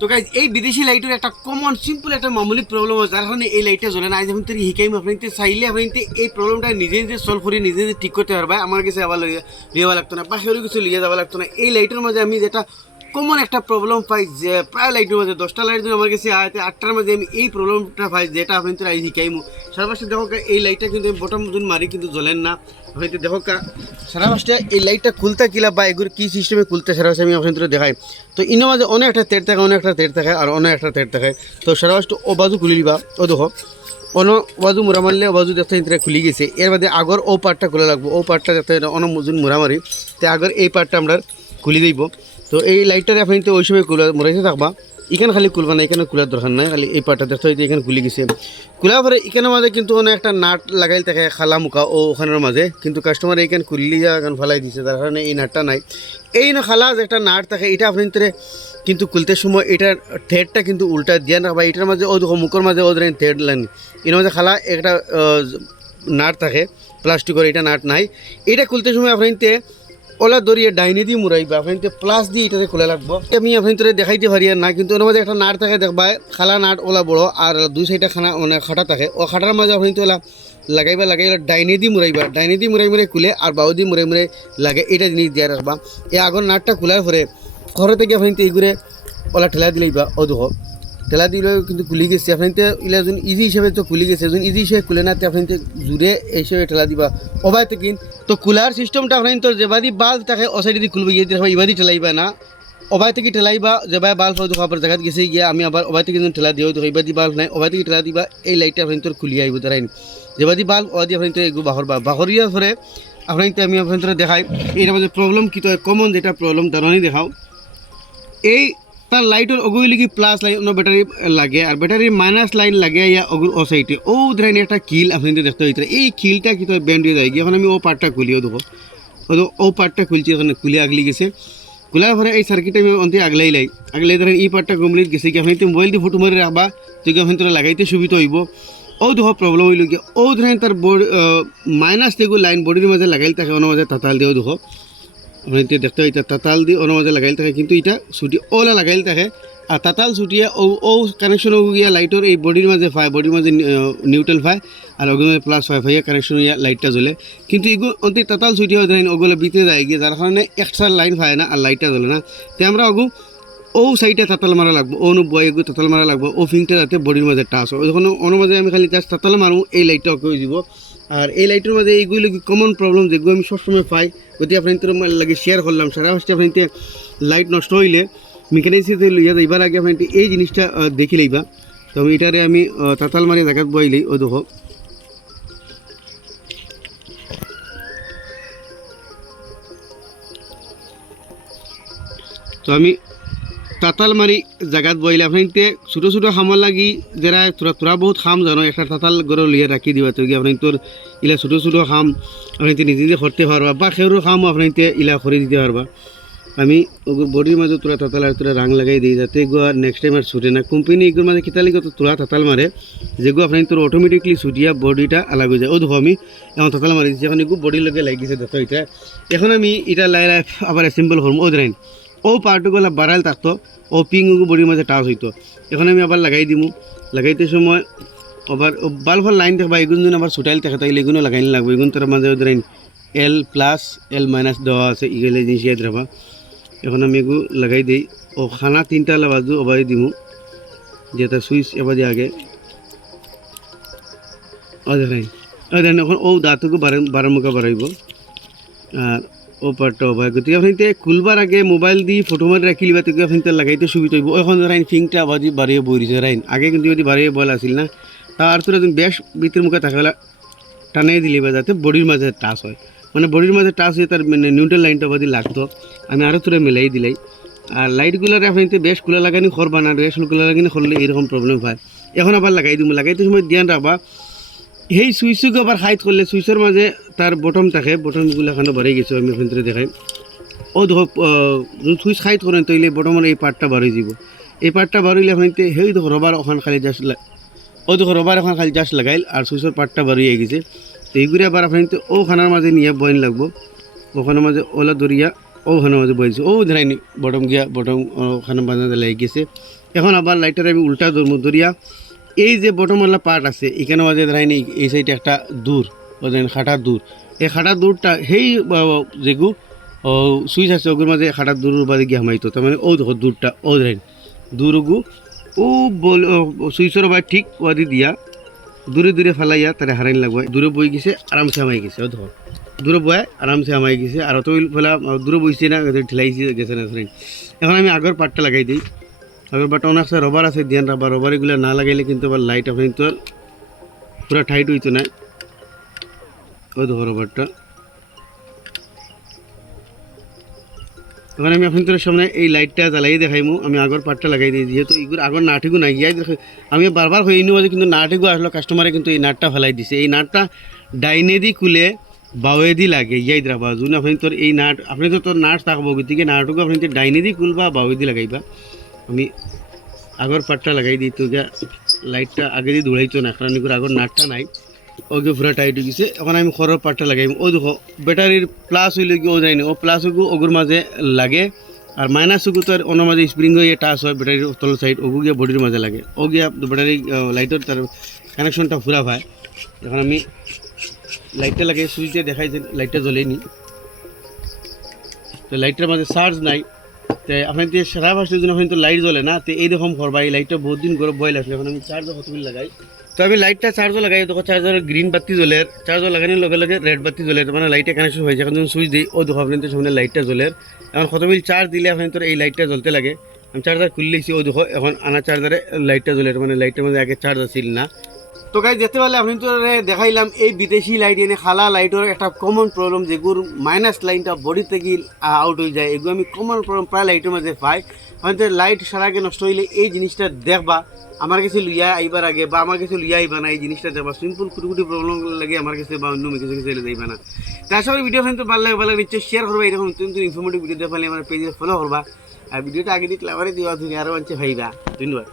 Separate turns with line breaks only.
তো গাইজ এই বিদেশি লাইটের একটা কমন সিম্পল একটা মামুলি প্রবলেম হয় যার কারণে এই লাইটটা জ্বলে না। আজ আমি তোর শিকাইম আপনি চাইলে আপনি এই প্রবলেমটা নিজে নিজে সলভ করে নিজে নিজে ঠিক করতে পারবা। আমার কাছে আবার লিয়ে লাগতো না বা সেগুলো কিছু লিয়ে যাওয়া লাগতো না। এই লাইটের মাঝে আমি যেটা কমন একটা প্রবলেম পাই যে প্রায় লাইটের মাঝে দশটা লাইট যদি আমার কাছে আয় আটটার মাঝে আমি এই প্রবলেমটা পাই যেটা আপনি তো আই শিকাইমু সারা দেখো এই লাইটটা কিন্তু আমি বটম যদি মারি, কিন্তু জ্বলেন না। হয়তো দেখো সারা এই লাইটটা খুলতে কিলা বা এগুলো কী সিস্টেমে খুলতে সারা পাশে আমি আপনাদের দেখাই। তো ইনো মাঝে অনেক একটা তেড় থাকে, অনেক একটা তেড় থাকে, আর অনেক একটা তেড় থাকে। তো সারা ও বাজু খুলি দিবা ও দেখো, অন বাজু মুড়া মারলে বাজু দেখতে ইন্তরে খুলি গেছে। এর বাদে আগর ও পার্টটা খুলে লাগবো ও পার্টটা যাতে অন মজুন মুড়া মারি। তে আগর এই পার্টটা আমরা খুলি দিব তো এই লাইটটার আপনি তো ওই সময় কুলা মরাইতে থাকবা। এখানে খালি খুলবা না এখানে খোলার দরকার নাই, খালি এই পার্টটা দেখতে হইতে এখানে খুলি গেছে। খোলা পরে এখানের মাঝে কিন্তু অনেক একটা নাট লাগাইল থাকে, খালা মুখা ও ওখানের মাঝে কিন্তু কাস্টমার এইখানে খুললি এখন ফালাই দিছে তার কারণে এই নাটটা নাই। এই না খালা যে একটা নাট থাকে, এটা আপনি কিন্তু খুলতে সময় এটার থ্রেডটা কিন্তু উল্টা দিয়ে রাখবা এটার মাঝে ও মুখের মাঝে ও ধরেন থ্রেড লাইন এর মাঝে খালা একটা নাট থাকে প্লাস্টিকের এটা নাট নাই। এটা খুলতে সময় আপনার ওলা দরিয়ে ডাইনি দিয়ে মুড়াইবা আপনি প্লাস দিয়ে এটাতে খোলা লাগবো। আমি আপনি দেখাইতে পারি না কিন্তু ওর মাঝে একটা নাট থাকে, দেখবা, খালা নাট ওলা বড় আর দুই সাইডে খানা মানে খাটা থাকে। ও খাটার মাঝে আপনি তো ওলা লাগাইবা লাগাইবা, ডাইনি দিয়ে মুড়াইবা ডাইনি দিয়ে মুড়াই মুড়াই খুলে আর বাউ দিয়ে মুড়াই মুড়াই লাগে এটা জিনিস দিয়ে রাখবা এই আগর নাটটা খোলার পরে ঘরে থেকে আপনি তো এইগুলো ওলা ঠেলা দিলেইবা ও দেখো। ঠেলা দিলে কিন্তু খুলি গেছে। আপনি তো ইলা যোন ইজি হিসাবে তো খুলি গেছে, যোন ইজি হিসেবে খুলে না আপনি জুড়ে এই হিসেবে ঠেলা দিবা ওবাই তো কিন। তো কুলার সিস্টেমটা আপনি তো যেবাদি বাল থাকে ও সাইডে দিয়ে খুলবে গিয়ে ইবাদি ঠেলাইবা না। ওবাই থেকে ঠেলাইবা যেবাই বাল ফল দেখা পর জায়গাত গেছে গিয়ে। আমি আবার ওবাই থেকে যখন ঠেলা তো ইবাদি বাল্ব নাই ওবাই থেকে ঠেলা দিবা, এই লাইটটা আপনি তোর খুলি আইব তারাই যেবাদি বাল্ব ওবাদি আপনি তো এগু বাহর বাহরিয়া পরে আপনি তো আমি আপনার দেখাই। এর মধ্যে প্রবলেম কি তো কমন যেটা প্রবলেম তারই দেখাও। এই তার লাইটের অগুই লাগি প্লাস লাইন অন্য ব্যাটারি লাগে, আর ব্যাটারির মাইনাস লাইন লাগে, ইয়া অগুর ও সাইডে ও ধরেন একটা কিল আপনি দেখতে হইতে এই কিলটা কি তো ব্যান্ড দিয়ে যায় এখন আমি ও পার্টটা খুলিও দেবো তো ও পার্টটা খুলছি ওখানে খুলে আগলি গেছে। খোলার পরে এই সার্কিটে আমি অন্তে আগলাই লাই। আগলাই ধরেন এই পার্টটা কমপ্লিট গেছে কি, আপনি মোবাইল দিয়ে ফটো মারি রাখবা তো আপনি তোরা লাগাইতে সুবিধা হইব। ও দেখো প্রবলেম হইল কি ও ধরেন তার বডি মাইনাস থেকে লাইন বডির মাঝে লাগাইল থাকে ওনার মাঝে তাতাল দিয়েও দেখো। আপনি এতিয়া দেখতে এটা তাতাল দি ওনার মাঝে লাগাইল থাকে, কিন্তু এটা ছুটি ওলা লাগাইল থাকে। আর তাতাল ছুটিয়ে ও ও কানেকশন গিয়া লাইটর এই বডির মাঝে পায় বডির মাঝে নিউট্রাল পায় আর ওগুলো প্লাস ফাইভ হইয়া কানেকশন ইয়া লাইটটা জ্বলে। কিন্তু এগুলো অন্তে তাতাল ছুটিয়ে ধরেন ওগুলো বিতে যায় গিয়ে যার কারণে এক্সট্রা লাইন পায় না, আর লাইটটা জ্বলে না। তে আমরা ওগু ও সাইডে তাতাল মারা লাগবো ও বয় এগু তাতাল মারা লাগবো ও ফিংটা যাতে বডির মাঝে টাচ হয়। যখন ওর মাঝে আমি খালি জাস্ট তাতাল মারু এই লাইটটা ওকে দিব আর এই লাইটের মাঝে এইগুলো কমন প্রবলেম যেগুলো আমি সবসময় পাই? গতি আপনি তোর লাগে শেয়ার করলাম। সারা হচ্ছে আপনি লাইট নষ্ট হইলে মেকানিক্সিতে লইয়া যাইবার আগে আপনি এই জিনিসটা দেখি লইবা। তো আমি এটারে আমি তাতাল মারি জায়গাত বইলেই ও দেখো। তো আমি তাতাল মারি জাগাত বইলে আপনি ছোটো ছোটো খামার লাগি যারা তোরা তোরা বহুত খাম জানো একটা তাতাল গড়ে লিয়ে রাখি দিবা তো আপনি তোর ইলা ছোটো ছোটো খাম, আপনি নিজে নিজে করতে পারবা বা সেউর খাম আপনি ইলা করে দিতে পারবা আমি বডির মাঝে তোরা তাতাল আর তোরা রাং লাগাই দিই যাতে এগুলো নেক্সট টাইম আর ছুটে না। কোম্পানি এগুলোর মাঝে কিতালি কত তোরা তাতাল মারে যেগুলো আপনি তোর অটোমেটিকলি ছুটিয়া বডিটা আলাগ হয়ে যায়। ও দেখো আমি এখন তাতাল মারি এখন এগুলো বডির লগে লাগিছে দেখো এটা এখন আমি এটা লাই আবার সিম্পল করব ও ধরেন ও পার্টগুলো বাড়াইল থাকতো ও পিং বডির মাঝে টাচ হইতো এখন আমি আবার লাগাই দিমু। লাগাইতে সময় আবার বাল্বর লাইন দেখবা এগুলো যদি আবার ছুটাইল থাকে তাহলে এগুলো লাগাইলে লাগবে। এগুলো তার মাঝে ধরেন এল প্লাস এল মাইনাস দেওয়া আছে ইগেলে জিনিস ইয়াদ রাখবা এখন আমি এগুলো লাগাই দিই। ও খানা তিনটা বাজু ওবাই দিমু। যেটা সুইচ এবার আগে। ও দেখেন ও দেখেন এখন ও দাঁতকে বারো বারো মুখা বাড়াইব আর ও পার্টটা ভাই গতিকে আপনি খুলবার আগে মোবাইল দি ফটো মারি রাখি লিবা থেকে আপনি লাগাইতে সুবিধা হইব এখন রাইন ফিংটা বাজি বাড়িয়ে বইছে রাইন আগে কিন্তু যদি বাড়িয়ে বল আসিল না তার তোরা তুমি বেশ ভিতর মুখে থাকলে টানাই দিলি বা যাতে বডির মাঝে টাচ হয়। মানে বডির মাঝে টাচ হয়ে তার মানে নিউট্রাল লাইনটা বাদি লাগতো, আমি আরও তোরা মিলাই দিলাই আর লাইটগুলোর আপনি বেশ খোলা লাগানি করবা না বেশ খোলা লাগানি করলে এরকম প্রবলেম হয়। এখন আবার লাগাই দিব লাগাইতে সময় ধ্যান রাখবা সেই সুইচকে আবার হাইট করলে সুইচের মাঝে তার বটম থাকে বটমগুলো এখানে বাড়ি গেছে, আমি ওখান দেখাই। ও দেখো সুইচ হাইট করেন তৈলে বটমের এই পার্টটা বাড়ি যাব। এই পার্টটা বাড়িলে আপনি সেই দেখো রবার ওখান খালি জাস্ট ও দেখো রবার ওখান খালি জাস্ট লাগাইল আর সুইচের পার্টটা বাড়িয়ে গেছে। তো এইগুলো আবার আপনি ও খানার মাঝে নিয়ে বইন লাগবো। ওখানের মাঝে ওলা দরিয়া ওখানে মাঝে বইছে ও ধরাইনি বটম গিয়া, বটম ওখানে বাজাতে লেগে গেছে। এখন আবার লাইটার আমি উল্টা ধর্ম ধরিয়া এই যে বটমওয়ালা পার্ট আছে, এখানে মাঝে ধরাইনি এই সাইডে একটা দূর ওদের খাটা দূর। এই খাটা দূরটা, সেই যেগু সুইচ আছে, ওগুর মাঝে খাটা দূর বাদে গিয়ে হামাইতো, তার মানে ও দূরটা ও ধরেন দূরগু ও বল সুইচের বা ঠিক ওয়াদি দিয়া, দূরে দূরে ফেলাইয়া তারে হারাইন লাগবে। দূরে বই গেছে, আরামসে হামাই গেছে ও ধর দূরে বয়, আরামসে হামাই গেছে, আর অত ফেলা দূরে বইছে না ঠেলাইছে গেছে না এখন আমি আগর পাটটা লাগাই দিই। আগর বাট অনেক রবার আছে ধ্যান রাবার রবার এগুলো না লাগাইলে কিন্তু আবার লাইট আপনি তো পুরা টাইট হইতো না ওই দেখো রবারটা এখন আমি তোর সামনে এই লাইটটা জ্বালাই দেখাইমু আমি আগর পাটটা লাগাই দিই যেহেতু এগুলো আগর নাটিগু ইয়াই দেখে- আমি বারবার হয়ে নিব কিন্তু নাটিগু আসলো কাস্টমারে কিন্তু এই নাটটা ফেলাই দিছে। এই নাটটা ডাইনে দি খুলে বাউয়ে দি লাগে, ইয়াই দ্রা বাজু না আপনি তোর এই নাট আপনি তো তোর নাট থাকব গতিকে নাটকু আপনি ডাইনে দি খুলবা বাউয়ে দি লাগাইবা আমি আগর পাটটা লাগাই দিই তো লাইটটা আগে দিয়ে দৌড়াইতো না কারণ এগুলো আগর নাটটা নাই। ওকে পুরা টাইট হয়ে গেছে এখন আমি খরর পাটটা লাগাইম। ও দেখো ব্যাটারির প্লাস হইলে কি ও যায়নি ও প্লাস ওগু ওগুর মাঝে লাগে আর মাইনাস ওগু তো অন্য মাঝে স্প্রিং হয়ে টাচ হয় ব্যাটারির তল সাইড ওগু গিয়া বডির মাঝে লাগে। ও গিয়া ব্যাটারি লাইটের তার কানেকশনটা পুরা হয়। এখন আমি লাইটটা লাগে সুইচে দেখাই যে লাইটটা জ্বলেনি তো লাইটটার মাঝে চার্জ নাই। তো আপনি যে সারা ফার্স্টের জন্য আপনি তো লাইট জ্বলে না, তো এইরকম করবা এই লাইটটা বহুত দিন করে বয়ল আসলে। এখন আমি চার্জ কতগুলি লাগাই? তো আমি লাইটটা চার্জও লাগাই, দেখো চার্জারের গ্রিন বাতি জ্বলে চার্জও লাগানোর লগে লগে রেড বাতি জ্বলে মানে লাইটে কানেকশন যায়। এখন যখন সুইচ দিই, ও দেখো আপনি তো সামনে লাইটটা জ্বলে। এখন কতবিল চার্জ দিলে আপনি তোর এই লাইটটা জ্বলতে লাগে? আমি চার্জার খুললেছি ও দেখো এখন আনা চার্জারে লাইটটা জ্বলে মানে লাইটের মধ্যে আগে চার্জ আছিল না। তো গাই যেতে পারলে আপনি তো দেখাইলাম, এই বিদেশি লাইট এনে খালা লাইটের একটা কমন প্রবলেম যেগুর মাইনাস লাইনটা বডি থেকে আউট হয়ে যায়। এগুলো আমি কমন প্রবলেম প্রায় লাইটের মাঝে পাই। হয়তো লাইট সারা আগে নষ্ট হইলে এই জিনিসটা দেখবা। আমার কাছে লুইয়া আইবার আগে বা আমার কাছে লুইয়া আইবা না, এই জিনিসটা দেখবা। সিম্পল কুটি প্রবলেম লাগে আমার কাছে বা অন্য কিছু কিছু যাইবা না। তার সঙ্গে ভিডিও ফ্রেন্ড ভালো লাগে ভালো লাগে, নিশ্চয় শেয়ার করবা এরকম নতুন নতুন ইনফরমেটিভ ভিডিও দেখলে আমার পেজে ফলো করবা আর ভিডিওটা আগে দিলে আমার দিবা তুমি আরও মানছে ভাইবা ধন্যবাদ।